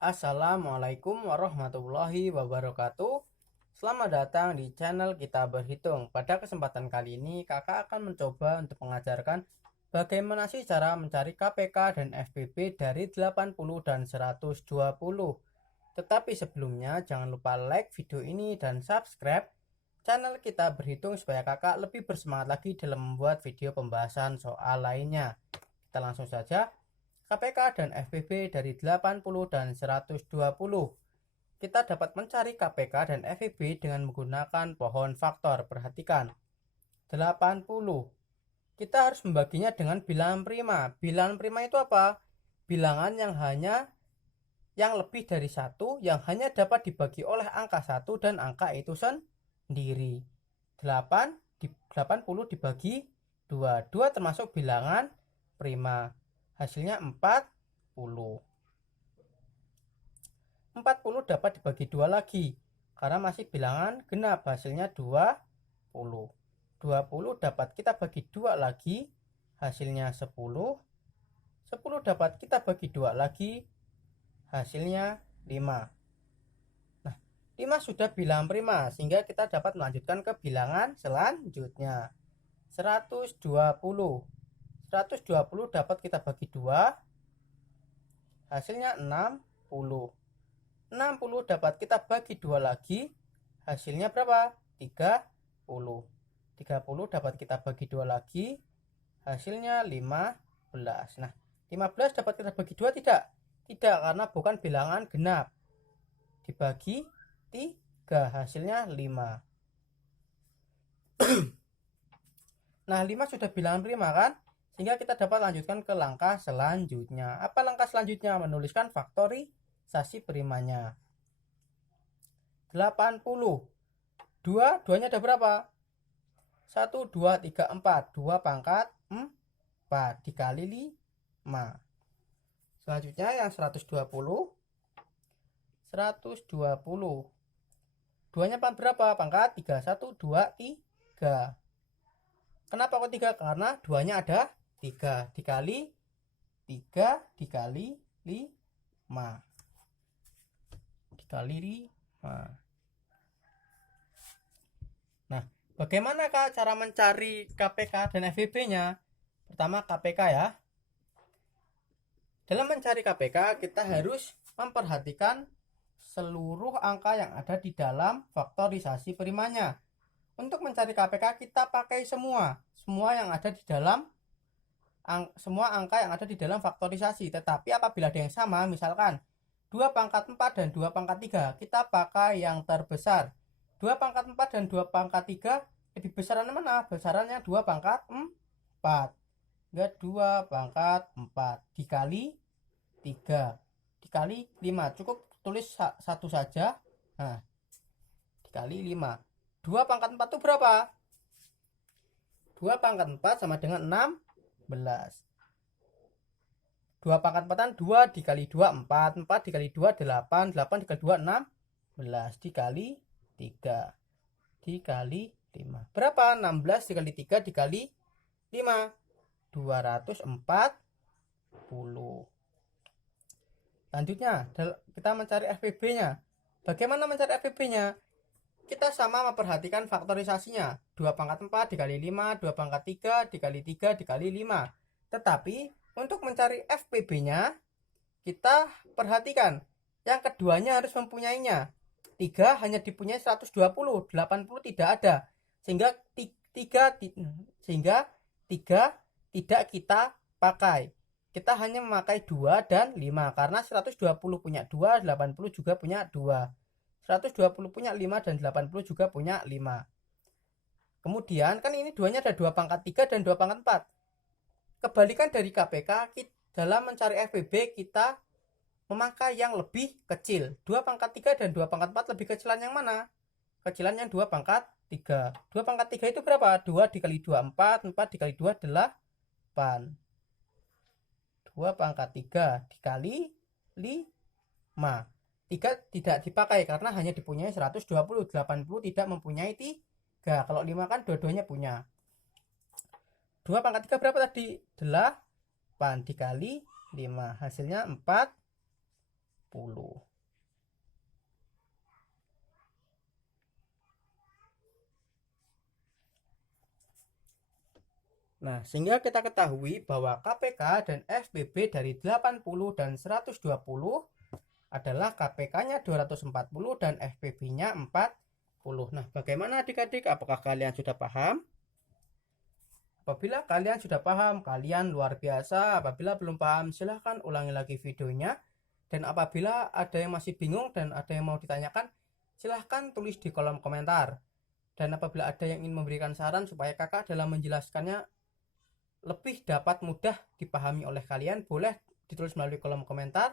Assalamualaikum warahmatullahi wabarakatuh. Selamat datang di channel Kita Berhitung. Pada kesempatan kali ini kakak akan mencoba untuk mengajarkan bagaimana sih cara mencari KPK dan FPB dari 80 dan 120. Tetapi sebelumnya jangan lupa like video ini dan subscribe channel Kita Berhitung supaya kakak lebih bersemangat lagi dalam membuat video pembahasan soal lainnya. Kita langsung saja. KPK dan FPB dari 80 dan 120. Kita dapat mencari KPK dan FPB dengan menggunakan pohon faktor. Perhatikan. 80. Kita harus membaginya dengan bilangan prima. Bilangan prima itu apa? Bilangan yang lebih dari 1 yang hanya dapat dibagi oleh angka 1 dan angka itu sendiri. 80 dibagi 2. 2 termasuk bilangan prima. Hasilnya 40. 40 dapat dibagi 2 lagi karena masih bilangan genap, hasilnya 20. 20 dapat kita bagi 2 lagi, hasilnya 10. 10 dapat kita bagi 2 lagi, hasilnya 5. Nah, 5 sudah bilangan prima sehingga kita dapat melanjutkan ke bilangan selanjutnya. 120. 120 dapat kita bagi 2, hasilnya 60. 60 dapat kita bagi 2 lagi, hasilnya berapa? 30. 30 dapat kita bagi 2 lagi, hasilnya 15. Nah, 15 dapat kita bagi 2 tidak? Tidak, karena bukan bilangan genap. Dibagi 3, hasilnya 5. Nah, 5 sudah bilangan prima kan? Sehingga kita dapat lanjutkan ke langkah selanjutnya. Apa langkah selanjutnya? Menuliskan faktorisasi primanya. 80. 2-nya ada berapa? 1, 2, 3, 4. 2 pangkat 4 dikali 5. Selanjutnya yang 120. 120. 2-nya berapa? Pangkat 3. 1, 2, 3. Kenapa kok 3? Karena 2-nya ada 3 dikali 3 dikali 5 dikali 5. Nah, bagaimana Kak cara mencari KPK dan FPB-nya? Pertama KPK ya. Dalam mencari KPK kita harus memperhatikan seluruh angka yang ada di dalam faktorisasi primanya. Untuk mencari KPK kita pakai semua yang ada di dalam semua angka yang ada di dalam faktorisasi. Tetapi apabila ada yang sama, misalkan 2 pangkat 4 dan 2 pangkat 3, kita pakai yang terbesar. 2 pangkat 4 dan 2 pangkat 3 lebih besaran mana? Besarannya 2 pangkat 4. Enggak, 2 pangkat 4 dikali 3 dikali 5. Cukup tulis satu saja. Nah, dikali 5. 2 pangkat 4 itu berapa? 2 pangkat 4 sama dengan 16. 2 pangkat 4 2 dikali 2 4. 4 dikali 2 8. 8 dikali 2 16 dikali 3 dikali 5. Berapa? 16 dikali 3 dikali 5. 240. Selanjutnya kita mencari FPB-nya. Bagaimana mencari FPB-nya? Kita sama memperhatikan faktorisasinya. 2 pangkat 4 dikali 5, 2 pangkat 3 dikali 3 dikali 5. Tetapi untuk mencari FPB-nya kita perhatikan yang keduanya harus mempunyainya. 3 hanya dipunyai 120, 80 tidak ada. Sehingga 3 tidak kita pakai. Kita hanya memakai 2 dan 5 karena 120 punya 2, 80 juga punya 2. 120 punya 5 dan 80 juga punya 5. Kemudian kan ini duanya ada 2 pangkat 3 dan 2 pangkat 4. Kebalikan dari KPK, dalam mencari FPB kita memakai yang lebih kecil. 2 pangkat 3 dan 2 pangkat 4 lebih kecilan yang mana? Kecilan yang 2 pangkat 3. 2 pangkat 3 itu berapa? 2 dikali 2 4, 4 dikali 2 8. 2 pangkat 3 dikali 5. 3 tidak dipakai karena hanya dipunyai 120. 80 tidak mempunyai 3. Kalau 5 kan dua-duanya punya. 2 pangkat 3 berapa tadi? 8 dikali 5. Hasilnya 40. Nah, sehingga kita ketahui bahwa KPK dan FBB dari 80 dan 120 adalah KPK-nya 240 dan FBB-nya 40. Nah, bagaimana adik-adik? Apakah kalian sudah paham? Apabila kalian sudah paham, kalian luar biasa. Apabila belum paham, silahkan ulangi lagi videonya. Dan apabila ada yang masih bingung dan ada yang mau ditanyakan, silahkan tulis di kolom komentar. Dan apabila ada yang ingin memberikan saran supaya kakak dalam menjelaskannya lebih dapat mudah dipahami oleh kalian, boleh ditulis melalui kolom komentar.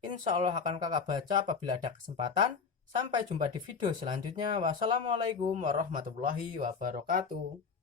Insya Allah akan kakak baca apabila ada kesempatan. Sampai jumpa di video selanjutnya. Wassalamualaikum warahmatullahi wabarakatuh.